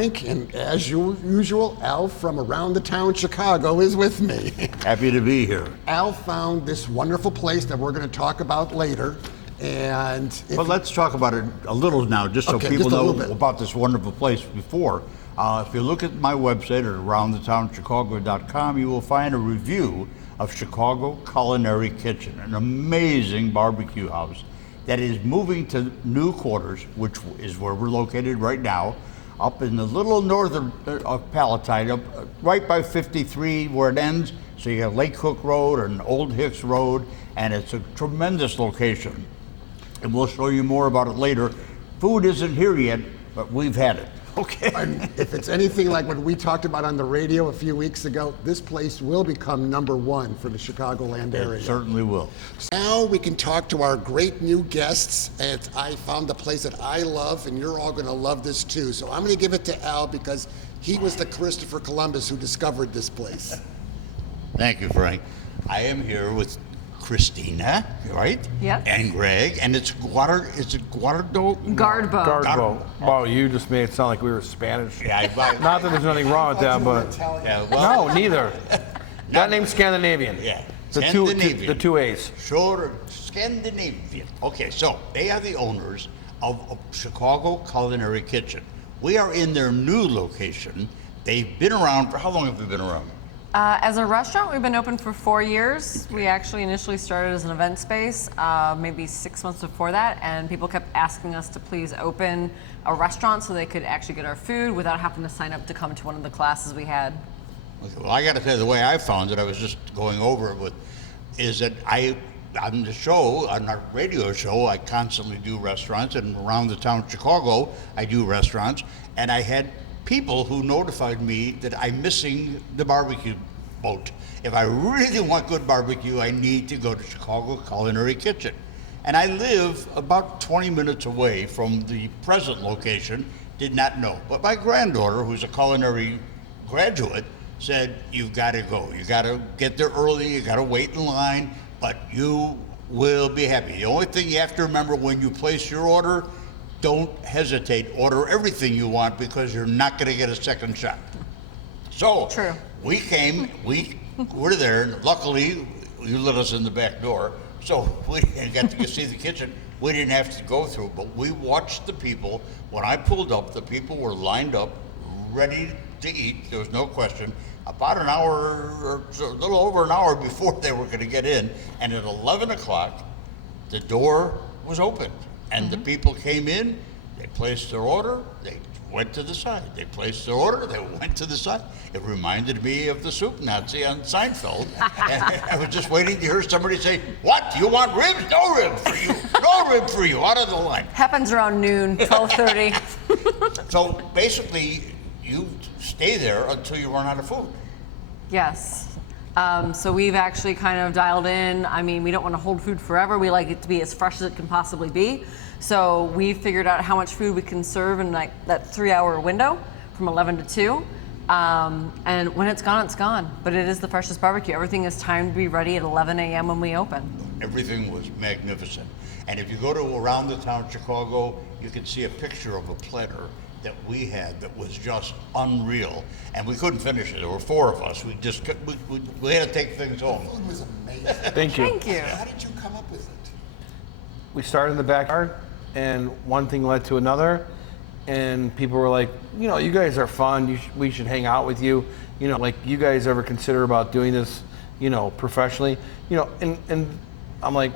Frank, and as usual, Al from around the town Chicago is with me. Happy to be here. Al found this wonderful place that we're going to talk about later. And But let's talk about it a little now, just so Okay, people just a know little bit. about this wonderful place before. If you look at my website at aroundthetownchicago.com, you will find a review of Chicago Culinary Kitchen, an amazing barbecue house that is moving to new quarters, which is where we're located right now, up in the little northern of Palatine, up right by 53 where it ends. So you have Lake Cook Road and Old Hicks Road, and it's a tremendous location. And we'll show you more about it later. Food isn't here yet, but we've had it. Okay. And if it's anything like what we talked about on the radio a few weeks ago, this place will become #1 for the Chicagoland area. It certainly will. Now we can talk to our great new guests. And I found a place that I love, and you're all going to love this too. So I'm going to give it to Al because he was the Christopher Columbus who discovered this place. Thank you, Frank. I am here with Christina, right? Yep. And Greg, and it's Guardo? Gardbo. Gardbo. Wow, you just made it sound like we were Spanish. Yeah, Not that there's nothing wrong with that, but yeah, well, no, neither. That name's Scandinavian. Yeah, The Scandinavian. the two A's. Sure, Scandinavian. Okay, so they are the owners of Chicago Culinary Kitchen. We are in their new location. They've been around for, how long have they been around? As a restaurant, we've been open for 4 years. We actually initially started as an event space, maybe 6 months before that, and people kept asking us to please open a restaurant so they could actually get our food without having to sign up to come to one of the classes we had. Okay, well, I got to tell you, the way I found it, I was just going over it with, is that on the show, on our radio show, I constantly do restaurants, and around the town of Chicago, I do restaurants, and I had people who notified me that I'm missing the barbecue boat. If I really want good barbecue, I need to go to Chicago Culinary Kitchen. And I live about 20 minutes away from the present location, did not know. But my granddaughter, who's a culinary graduate, said, you've got to go. You got to get there early, you got to wait in line, but you will be happy. The only thing you have to remember when you place your order, don't hesitate. Order everything you want because you're not going to get a second shot. So True. we came, we were there, and luckily you let us in the back door, so we got to see the kitchen. We didn't have to go through, but we watched the people. When I pulled up, the people were lined up, ready to eat. There was no question. About an hour, or so, a little over an hour before they were going to get in, and at 11 o'clock, the door was opened. And the people came in, they placed their order, they went to the side. They placed their order, they went to the side. It reminded me of the soup Nazi on Seinfeld. And I was just waiting to hear somebody say, what, you want ribs? No rib for you, no rib for you, out of the line. Happens around noon, 12:30. So basically, you stay there until you run out of food. Yes. So we've actually kind of dialed in. I mean, we don't want to hold food forever. We like it to be as fresh as it can possibly be. So we figured out how much food we can serve in like that 3-hour window from 11 to 2. And when it's gone, it's gone. But it is the freshest barbecue. Everything is timed to be ready at 11 a.m. when we open. Everything was magnificent. And if you go to around the town of Chicago, you can see a picture of a platter that we had that was just unreal, and we couldn't finish it. There were 4 of us. We just we had to take things home. The food was amazing. Thank you. Thank you. How did you come up with it? We started in the backyard, and one thing led to another, and people were like, you know, you guys are fun. We should hang out with you. You know, like, you guys ever consider about doing this, you know, professionally? You know, and I'm like,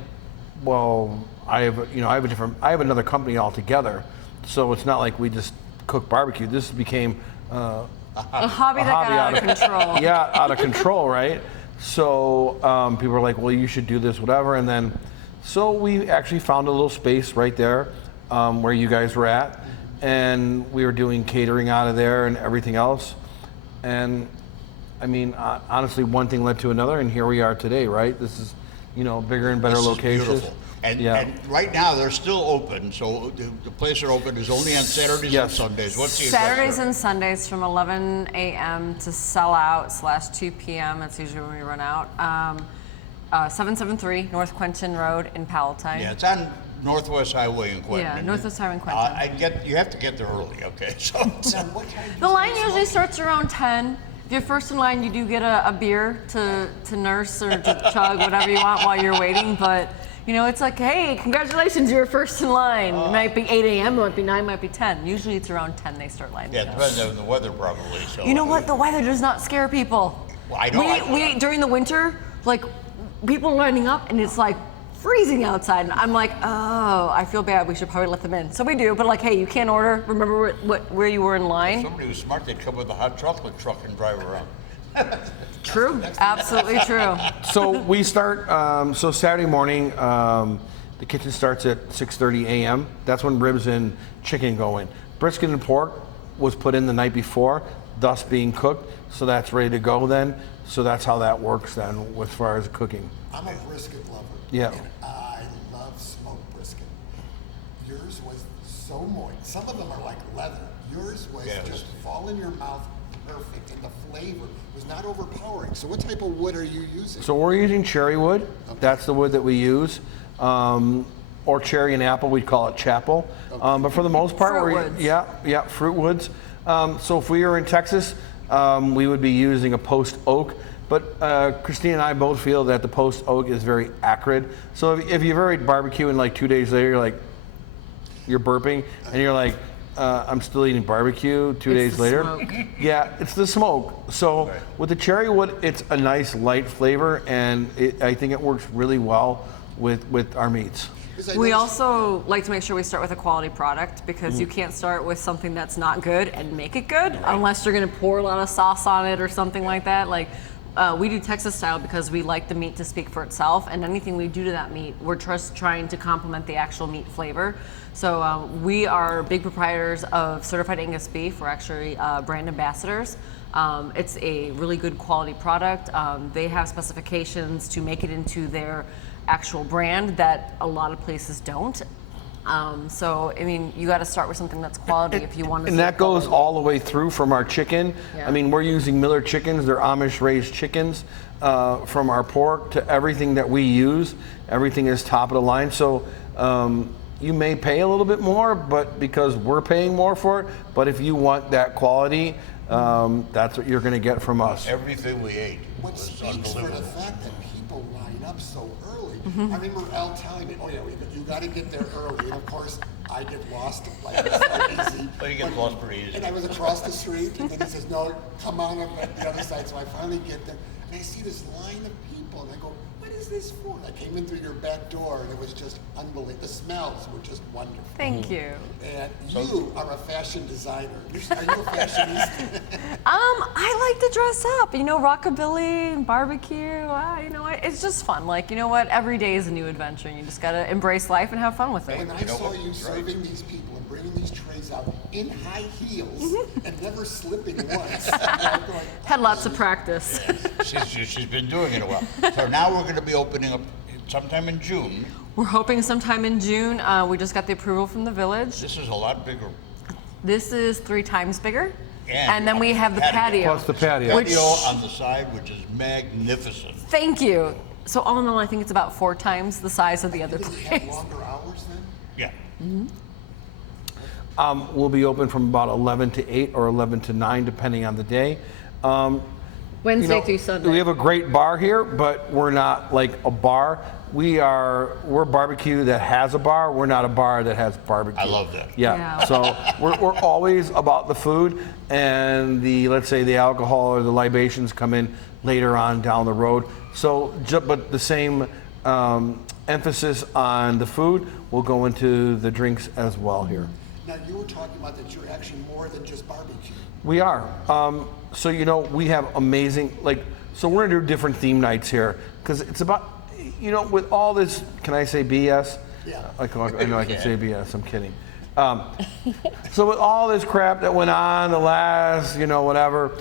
well, I have another company altogether, so it's not like we just cook barbecue. This became A hobby that got out of control. yeah, out of control, right? So people were like, well, you should do this, whatever. And then, so we actually found a little space right there where you guys were at. And we were doing catering out of there and everything else. And I mean, honestly, one thing led to another, and here we are today, right? This is, you know, bigger and better This is locations. beautiful. And right now they're still open, so the place are open is only on Saturdays and Sundays. What's the address Saturdays there? and Sundays from 11 a.m. to sell out / 2 p.m. That's usually when we run out. 773 North Quentin Road in Palatine. Yeah, it's on Northwest Highway in Quinton. Yeah, Northwest Highway in Quinton. You have to get there early, okay? So Now, what time do The you line start usually smoking? starts around 10. If you're first in line, you do get a beer to nurse or to chug, whatever you want while you're waiting. But, it's like, hey, congratulations, you're first in line. It might be 8 a.m., it might be 9, it might be 10. Usually it's around 10 they start lining yeah, it up. depends on the weather probably. So You know what? The weather does not scare people. Well, I know. We during the winter, like, people are lining up and it's like freezing outside. And I'm like, oh, I feel bad. We should probably let them in. So we do, but like, hey, you can't order. Remember where you were in line? Somebody was smart. They'd come with a hot chocolate truck and drive around. True. Absolutely true. So we start, so Saturday morning, the kitchen starts at 6:30 a.m. That's when ribs and chicken go in. Brisket and pork was put in the night before, thus being cooked, so that's ready to go then. So that's how that works then, as far as cooking. I'm a brisket lover. Yeah. And I love smoked brisket. Yours was so moist. Some of them are like leather. Yours was Yeah, it was- just fall in your mouth perfect, and the flavor was not overpowering. So what type of wood are you using? So we're using cherry wood. That's the wood that we use. Or cherry and apple, we call it chapel. But for the most part, Fruit we're, woods. yeah, fruit woods. So if we were in Texas, we would be using a post oak. But Christine and I both feel that the post oak is very acrid. So if you've ever ate barbecue and like 2 days later, you're burping and you're like, I'm still eating barbecue 2 days the later. smoke. Yeah, it's the smoke. So with the cherry wood, it's a nice light flavor, and I think it works really well with our meats. 'Cause I We noticed- also like to make sure we start with a quality product because you can't start with something that's not good and make it good unless you're going to pour a lot of sauce on it or something like that. Like we do Texas style because we like the meat to speak for itself, and anything we do to that meat, we're just trying to complement the actual meat flavor. So we are big proprietors of certified Angus beef. We're actually brand ambassadors. It's a really good quality product. They have specifications to make it into their actual brand that a lot of places don't. So, I mean, you got to start with something that's quality if you want to. And that goes all the way through from our chicken. Yeah. I mean, we're using Miller chickens. They're Amish raised chickens. From our pork to everything that we use, everything is top of the line. So you may pay a little bit more, but because we're paying more for it. But if you want that quality, that's what you're going to get from us. Everything we ate What was speaks for the unbelievable. fact that people line up so early. I remember Al telling me, "Oh yeah, you got to get there early." And of course, I get lost. Like it's so easy. Well, you get lost pretty easy. And I was across the street, and then he says, "No, come on up the other side." So I finally get there, and I see this line of people, and I go, "What is this for?" And I came in through your back door, and it was just unbelievable. The smells were just wonderful. Thank you. And you are a fashion designer. Are you a fashionista? I like to dress up, rockabilly, barbecue. It's just fun. Like, you know what? Every day is a new adventure. And you just gotta embrace life and have fun with it. When I saw you serving these people and bringing these trays out in high heels and never slipping once, I'm going, Had lots of practice. She's been doing it a while. So now we're going to be opening up sometime in June. We're hoping sometime in June. We just got the approval from the village. This is a lot bigger. This is 3 times bigger. And And then we have the patio. patio. Plus the patio. Which- Patio on the side, which is magnificent. Thank you. So all in all, I think it's about 4 times the size of the other did you have place. longer hours then? Yeah. We'll be open from about 11 to 8 or 11 to 9, depending on the day. Wednesday through Sunday. We have a great bar here, but we're not like a bar. We're barbecue that has a bar. We're not a bar that has barbecue. I love that. Yeah. Yeah. So we're always about the food, and let's say the alcohol or the libations come in later on down the road. So, but the same emphasis on the food will go into the drinks as well here. Now, you were talking about that you're actually more than just barbecue. We are. So, we have amazing, so we're gonna do different theme nights here because it's about, with all this, can I say BS? Yeah. I know I can say BS, I'm kidding. So with all this crap that went on the last, whatever,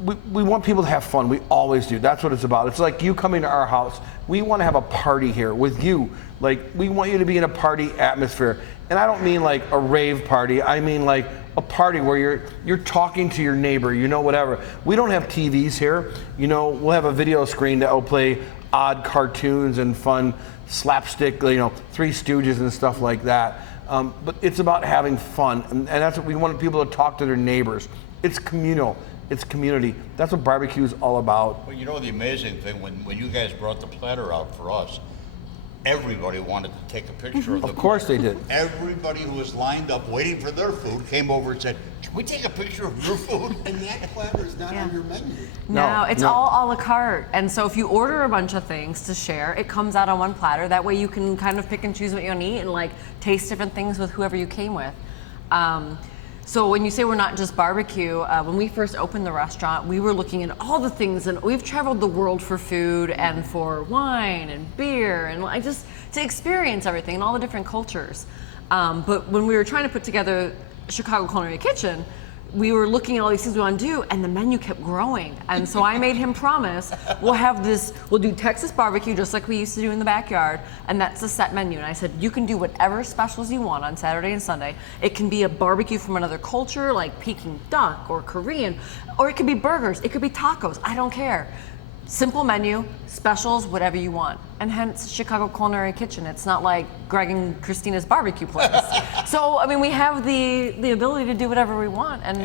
we want people to have fun. We always do. That's what it's about. It's like you coming to our house. We want to have a party here with you. Like, we want you to be in a party atmosphere. And I don't mean like a rave party. I mean like a party where you're talking to your neighbor, whatever. We don't have TVs here. We'll have a video screen that will play odd cartoons and fun slapstick, Three Stooges and stuff like that. But it's about having fun, and that's what we want people to talk to their neighbors. It's communal. It's community. That's what barbecue is all about. Well, you know the amazing thing, when you guys brought the platter out for us, everybody wanted to take a picture of the Of course they did. Everybody who was lined up waiting for their food came over and said, "Can we take a picture of your food?" And that platter is not on your menu. No, it's no. all a la carte. And so if you order a bunch of things to share, it comes out on one platter. That way you can kind of pick and choose what you want to eat and like taste different things with whoever you came with. So when you say we're not just barbecue, when we first opened the restaurant, we were looking at all the things, and we've traveled the world for food and for wine and beer and like just to experience everything and all the different cultures. But when we were trying to put together Chicago Culinary Kitchen, we were looking at all these things we want to do, and the menu kept growing. And so I made him promise, we'll do Texas barbecue just like we used to do in the backyard, and that's a set menu. And I said, you can do whatever specials you want on Saturday and Sunday. It can be a barbecue from another culture, like Peking duck or Korean, or it could be burgers, it could be tacos, I don't care. Simple menu, specials, whatever you want. And hence Chicago Culinary Kitchen. It's not like Greg and Christina's barbecue place. So, I mean, we have the ability to do whatever we want. And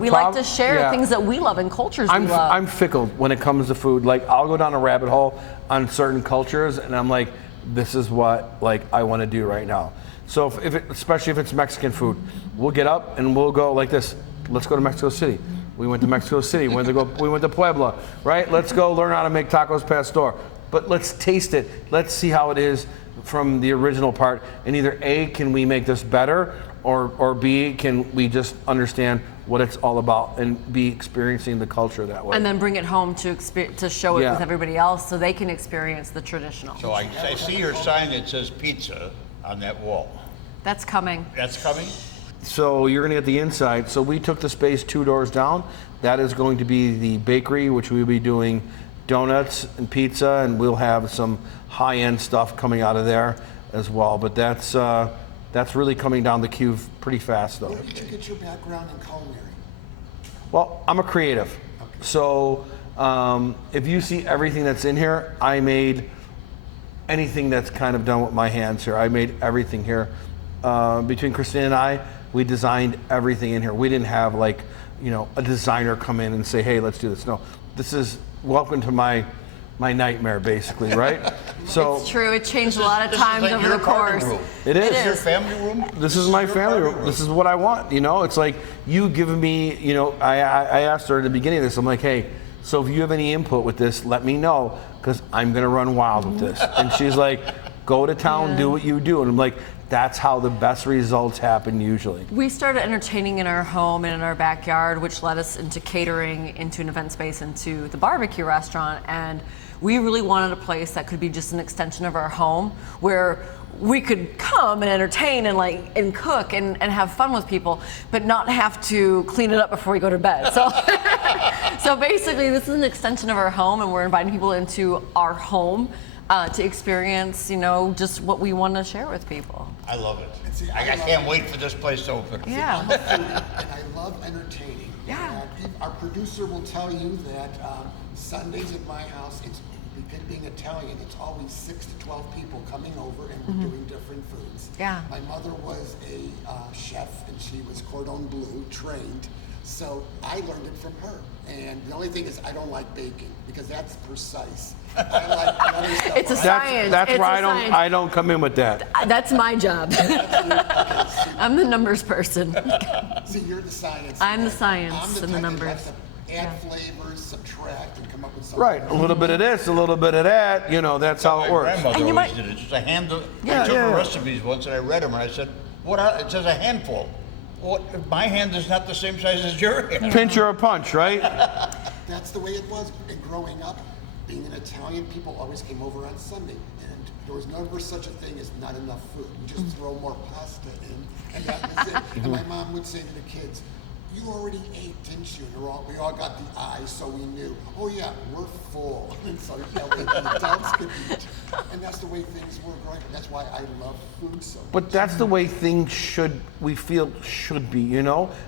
we like to share things that we love and cultures we love. I'm fickle when it comes to food. Like, I'll go down a rabbit hole on certain cultures, and I'm like, this is what I want to do right now. So, especially if it's Mexican food, we'll get up and we'll go like this. Let's go to Mexico City. We went to Mexico City. We went to Puebla, right? Let's go learn how to make tacos pastor. But let's taste it. Let's see how it is from the original part. And either A, can we make this better, or B, can we just understand what it's all about and be experiencing the culture that way? And then bring it home to show it Yeah. with everybody else so they can experience the traditional. So I see your sign that says pizza on that wall. That's coming. That's coming? So you're going to get the inside. So we took the space 2 doors down. That is going to be the bakery, which we'll be doing donuts and pizza, and we'll have some high-end stuff coming out of there as well. But that's really coming down the queue pretty fast, though. Where did you get your background in culinary? Well, I'm a creative. So if you see everything that's in here, I made anything that's kind of done with my hands here. I made everything here. Between Christina and I, we designed everything in here. We didn't have a designer come in and say, hey, let's do this. No, this is welcome to my nightmare, basically, right? So It's true. It changed a lot of times like over your the course. party room. it is. This is your family room? This is my family room. This is what I want. It's like you giving me, I asked her at the beginning of this, I'm like, hey, so if you have any input with this, let me know, because I'm going to run wild with this. And she's like, go to town, do what you do. And I'm like, that's how the best results happen usually. We started entertaining in our home and in our backyard, which led us into catering, into an event space, into the barbecue restaurant. And we really wanted a place that could be just an extension of our home, where we could come and entertain and cook and have fun with people, but not have to clean it up before we go to bed. So, so basically, this is an extension of our home, and we're inviting people into our home to experience, just what we want to share with people. I love it. And see, I can't wait for this place to open. Yeah. I'm a foodie, and I love entertaining. Yeah. And our producer will tell you that Sundays at my house, it's being Italian, it's always 6 to 12 people coming over, and we're doing different foods. Yeah. My mother was a chef, and she was cordon bleu trained, so I learned it from her. And the only thing is, I don't like baking because that's precise. I like the other stuff. It's a science. That's It's why a science. I don't come in with that. That's my job. I'm the numbers person. See, you're the science. I'm the guy. science I'm the and the type that numbers. likes to add flavors, subtract, and come up with something. Right, a little bit of this, a little bit of that, that's how it My works. grandmother And you always might- did it. Just a handful. Yeah, I took yeah. her recipes once and I read them and I said, it says a handful. What? My hand is not the same size as your hand. Pinch or a punch, right? That's the way it was. And growing up, being an Italian, people always came over on Sunday, and there was never such a thing as not enough food. You just throw more pasta in, and that was it. And my mom would say to the kids, "You already ate, didn't you?" And we all got the eyes, so we knew. Oh yeah, we're full. And so the adults could eat, and that's the way things were growing up. That's why I love food so much. But that's the way things should be,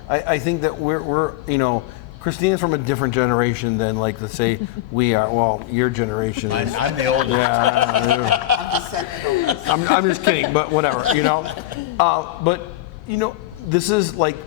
I think that we're Christina's from a different generation than, like, let's say we are. Well, your generation is. I'm the oldest. Yeah, I'm just kidding, but whatever, you know. But you know, this is like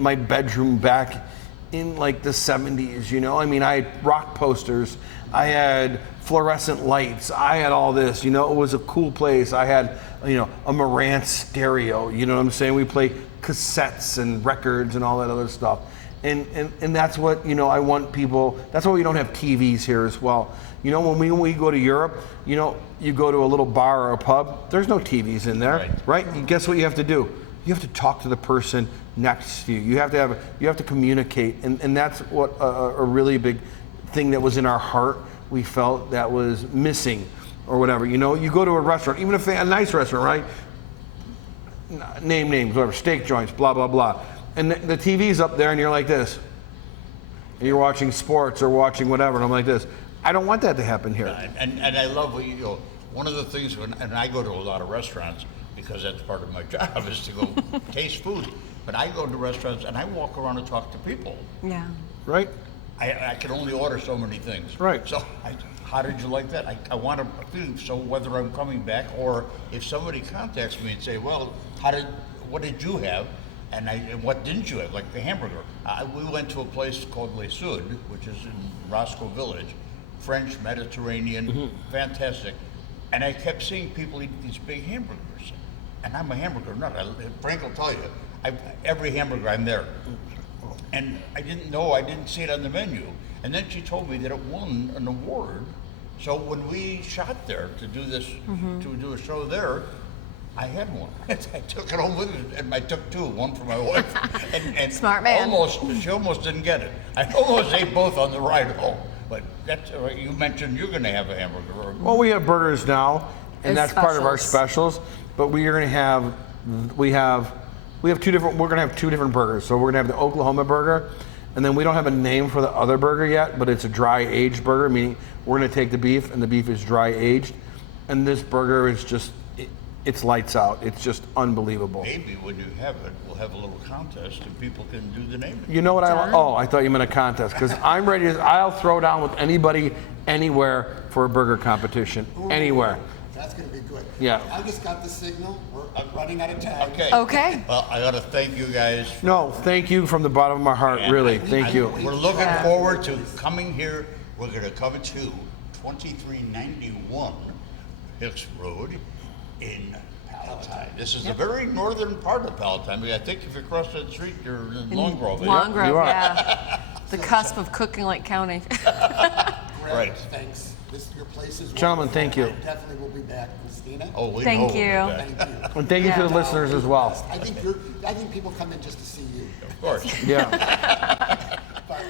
my bedroom back in like the 70s. You know, I mean, I had rock posters, I had fluorescent lights, I had all this. You know, it was a cool place. I had, you know, a Marantz stereo. You know what I'm saying? We play cassettes and records and all that other stuff. And that's what, you know, I want people, that's why we don't have TVs here as well. You know, when we go to Europe, you know, you go to a little bar or a pub, there's no TVs in there, right? And guess what you have to do? You have to talk to the person next to you. You have to communicate. And that's what a really big thing that was in our heart, we felt that was missing or whatever. You know, you go to a restaurant, even if a nice restaurant, right? Name names, whatever, steak joints, blah, blah, blah. And the TV's up there and you're like this. And you're watching sports or watching whatever, and I'm like this. I don't want that to happen here. And I love what you know, one of the things, and I go to a lot of restaurants because that's part of my job is to go taste food. But I go to restaurants and I walk around and talk to people. Yeah. Right? I can only order so many things. Right. So how did you like that? I want to feel, so whether I'm coming back or if somebody contacts me and say, well, what did you have? And what didn't you have? Like the hamburger. We went to a place called Les Sud, which is in Roscoe Village, French, Mediterranean, fantastic. And I kept seeing people eat these big hamburgers. And I'm a hamburger nut. Frank will tell you, every hamburger I'm there. And I didn't see it on the menu. And then she told me that it won an award. So when we shot there to do this, to do a show there, I had one. I took it home with me, and I took two, one for my wife. And Smart man. She almost didn't get it. I almost ate both on the ride home. But that's, you mentioned you're going to have a hamburger. Well, we have burgers now, and As that's part of our specials. specials. But we are going to have, we have two different. We're going to have two different burgers. So we're going to have the Oklahoma burger, and then we don't have a name for the other burger yet, but it's a dry aged burger, meaning we're going to take the beef, and the beef is dry aged, and this burger is just. It's lights out. It's just unbelievable. Maybe when you have it, we'll have a little contest and people can do the name. You know what I thought you meant a contest, because I'm ready to, I'll throw down with anybody, anywhere for a burger competition, anywhere. That's going to be good. Yeah. I just got the signal. I'm running out of time. Okay. Well, I got to thank you guys. No, thank you from the bottom of my heart, And really. Thank you. We're looking forward to coming here. We're going to come to 2391 Hicks Road in Palatine. This is the very northern part of Palatine. I think if you cross that street, you're in Long Grove. Long Grove, you are. yeah. The cusp of Cooking Lake County. Greg, Right. Thanks. Your place is Gentlemen, wonderful. thank you. I definitely will be back, Christina. Oh, we Thank know we'll be you. back. Thank you. And thank you to the listeners as well. I think people come in just to see you. Of course. Yeah. But